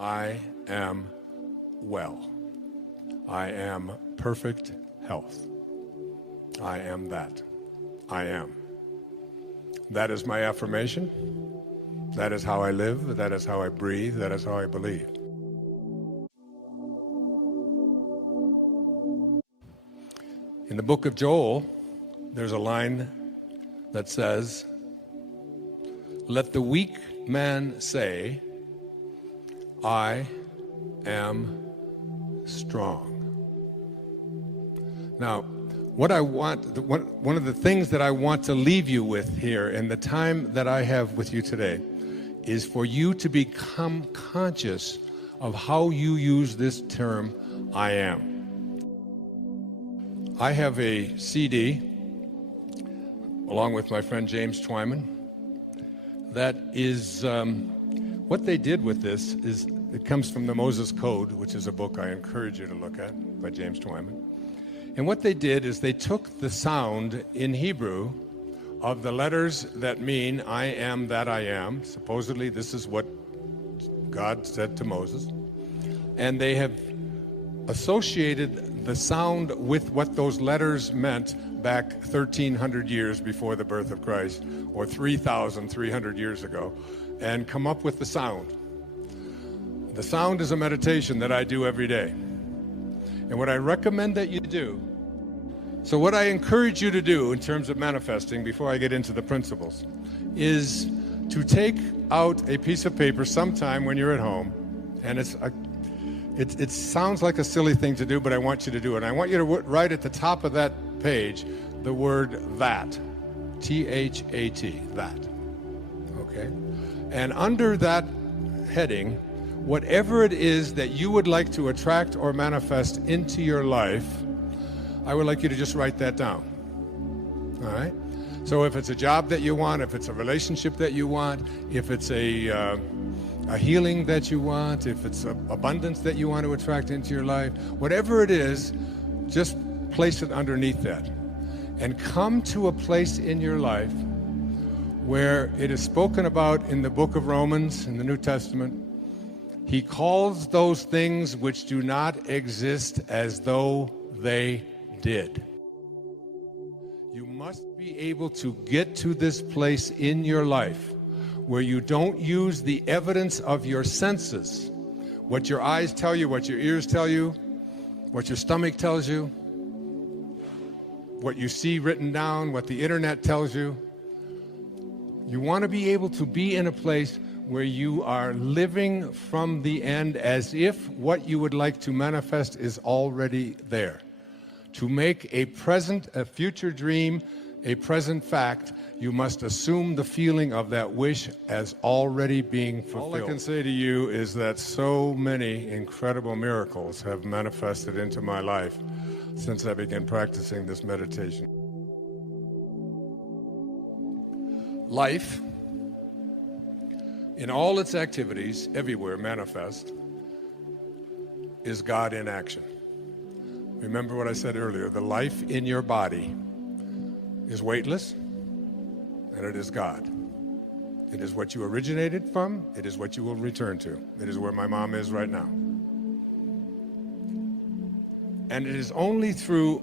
I am well. I am perfect health. I am that. I am. That is my affirmation. That is how I live. That is how I breathe. That is how I believe. In the book of Joel, there's a line that says, "Let the weak man say, I am strong." Now, one of the things that I want to leave you with here in the time that I have with you today is for you to become conscious of how you use this term, I am. I have a CD, along with my friend James Twyman, that is, what they did with this is, it comes from the Moses Code, which is a book I encourage you to look at, by James Twyman. And what they did is they took the sound in Hebrew of the letters that mean I am that I am. Supposedly this is what God said to Moses. And they have associated the sound with what those letters meant back 1,300 years before the birth of Christ, or 3,300 years ago, and come up with the sound. The sound is a meditation that I do every day. And what I recommend that you do, so what I encourage you to do in terms of manifesting, before I get into the principles, is to take out a piece of paper sometime when you're at home, and it sounds like a silly thing to do, but I want you to do it. I want you to write at the top of that page the word that, T-H-A-T, that, okay? And under that heading, whatever it is that you would like to attract or manifest into your life, I would like you to just write that down, all right? So if it's a job that you want, if it's a relationship that you want, if it's a healing that you want, if it's abundance that you want to attract into your life, whatever it is, just place it underneath that. And come to a place in your life where it is spoken about in the book of Romans, in the New Testament. He calls those things which do not exist as though they did. You must be able to get to this place in your life where you don't use the evidence of your senses, what your eyes tell you, what your ears tell you, what your stomach tells you, what you see written down, what the internet tells you. You want to be able to be in a place where you are living from the end as if what you would like to manifest is already there. To make a future dream, a present fact, you must assume the feeling of that wish as already being fulfilled. All I can say to you is that so many incredible miracles have manifested into my life since I began practicing this meditation. Life, in all its activities, everywhere manifest, is God in action. Remember what I said earlier, the life in your body is weightless, and it is God. It is what you originated from, it is what you will return to. It is where my mom is right now. And it is only through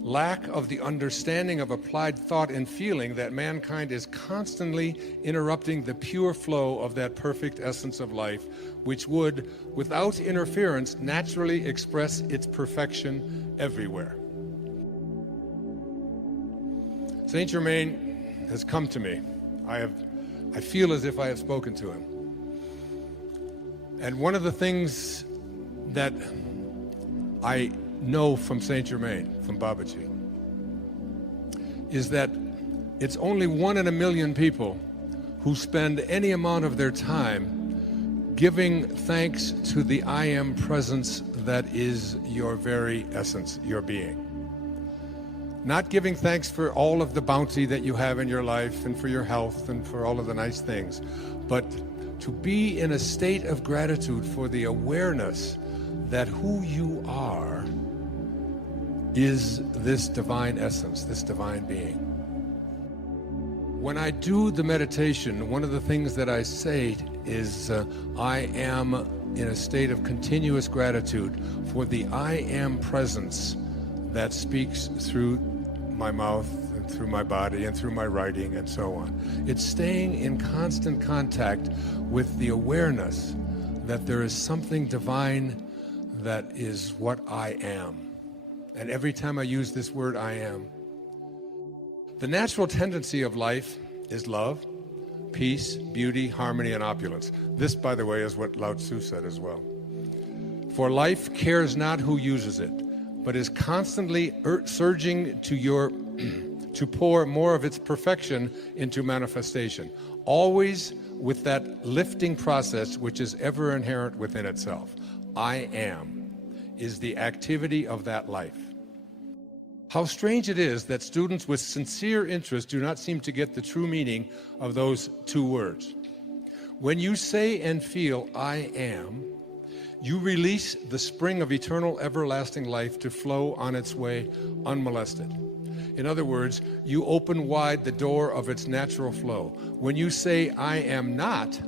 lack of the understanding of applied thought and feeling that mankind is constantly interrupting the pure flow of that perfect essence of life, which would, without interference, naturally express its perfection everywhere. Saint Germain has come to me. I feel as if I have spoken to him. And one of the things that I know from Saint Germain, from Babaji, is that it's only 1 in a million people who spend any amount of their time giving thanks to the I am presence that is your very essence, your being. Not giving thanks for all of the bounty that you have in your life and for your health and for all of the nice things, but to be in a state of gratitude for the awareness that who you are is this divine essence, this divine being. When I do the meditation, one of the things that I say is I am in a state of continuous gratitude for the I am presence that speaks through my mouth and through my body and through my writing and so on. It's staying in constant contact with the awareness that there is something divine that is what I am. And every time I use this word, I am. The natural tendency of life is love, peace, beauty, harmony, and opulence. This, by the way, is what Lao Tzu said as well. For life cares not who uses it, but is constantly surging to pour more of its perfection into manifestation, always with that lifting process which is ever inherent within itself. I am is the activity of that life. How strange it is that students with sincere interest do not seem to get the true meaning of those two words. When you say and feel, I am, you release the spring of eternal everlasting life to flow on its way unmolested. In other words, you open wide the door of its natural flow. When you say, I am not,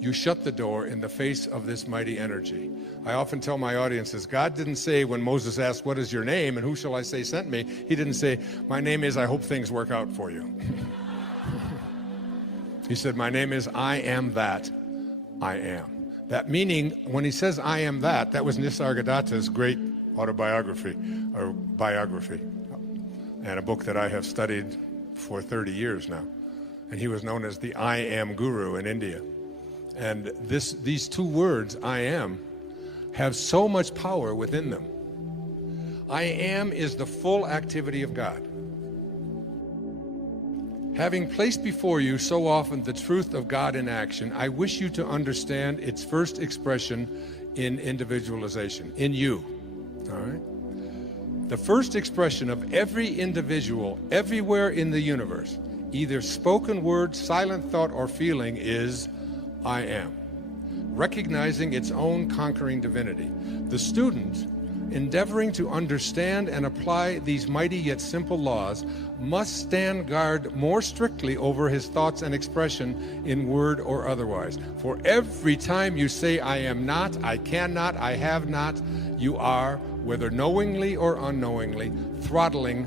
you shut the door in the face of this mighty energy. I often tell my audiences, God didn't say when Moses asked, what is your name and who shall I say sent me? He didn't say, my name is I hope things work out for you. He said, my name is I am that I am. That meaning, when he says I am that, that was Nisargadatta's great autobiography, or biography, and a book that I have studied for 30 years now. And he was known as the I am guru in India. And these two words, I am, have so much power within them. I am is the full activity of God. Having placed before you so often the truth of God in action, I wish you to understand its first expression in individualization, in you. All right? The first expression of every individual everywhere in the universe, either spoken word, silent thought, or feeling, is I am, recognizing its own conquering divinity. The student, endeavoring to understand and apply these mighty yet simple laws, must stand guard more strictly over his thoughts and expression in word or otherwise. For every time you say, I am not, I cannot, I have not, you are, whether knowingly or unknowingly, throttling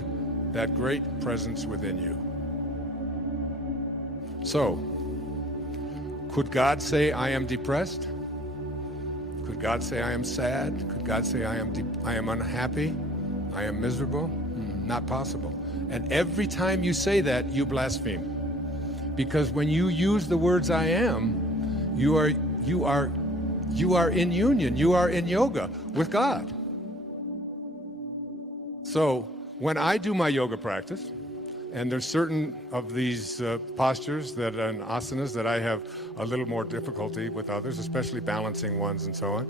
that great presence within you. So, could God say, I am depressed? Could God say, I am sad? Could God say, I am unhappy? I am miserable? Not possible. And every time you say that, you blaspheme. Because when you use the words I am, you are in union, you are in yoga with God. So when I do my yoga practice, and there's certain of these postures and asanas that I have a little more difficulty with others, especially balancing ones and so on.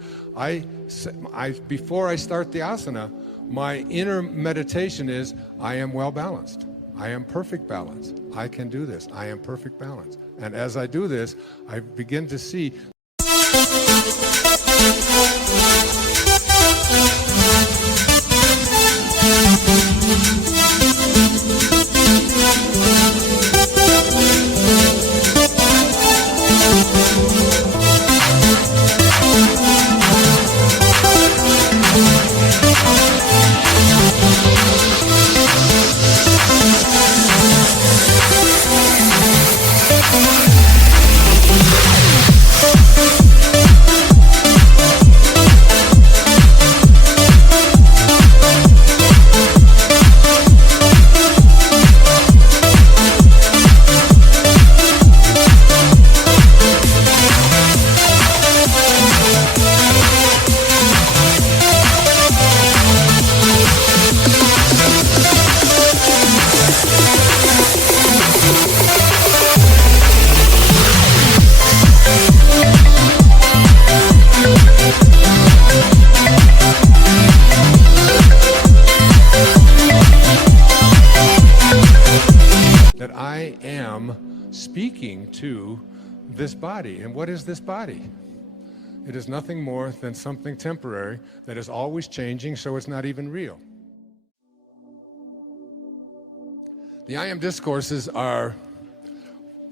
Before I start the asana, my inner meditation is, I am well balanced. I am perfect balance. I can do this. I am perfect balance. And as I do this, I begin to see that I am speaking to this body. And what is this body? It is nothing more than something temporary that is always changing, so it's not even real. The I Am discourses are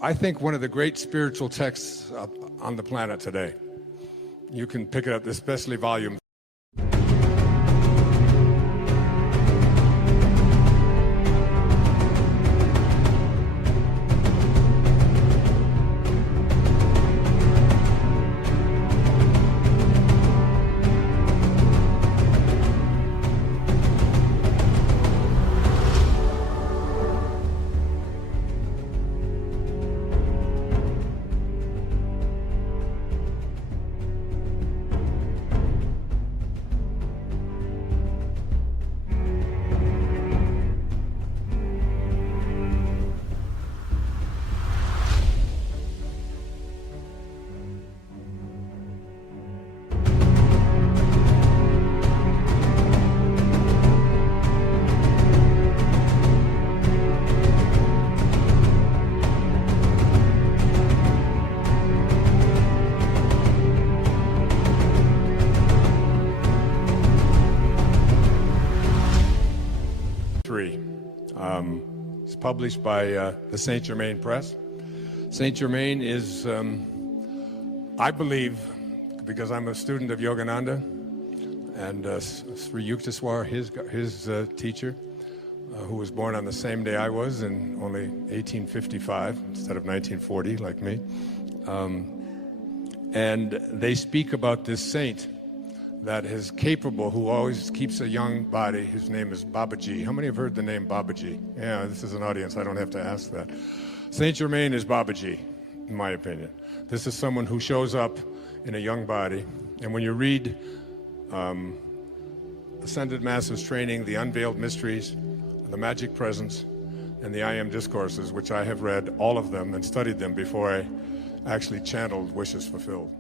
I think, one of the great spiritual texts on the planet today. You can pick it up, especially volume. It's published by the Saint Germain Press. Saint Germain is, I believe, because I'm a student of Yogananda, and Sri Yukteswar, his teacher, who was born on the same day I was in only 1855 instead of 1940, like me. And they speak about this saint that is capable, who always keeps a young body. His name is Babaji. How many have heard the name Babaji? Yeah, this is an audience, I don't have to ask that. Saint Germain is Babaji, in my opinion. This is someone who shows up in a young body. And when you read Ascended Masters Training, The Unveiled Mysteries, The Magic Presence, and the I Am Discourses, which I have read all of them and studied them before I actually channeled Wishes Fulfilled.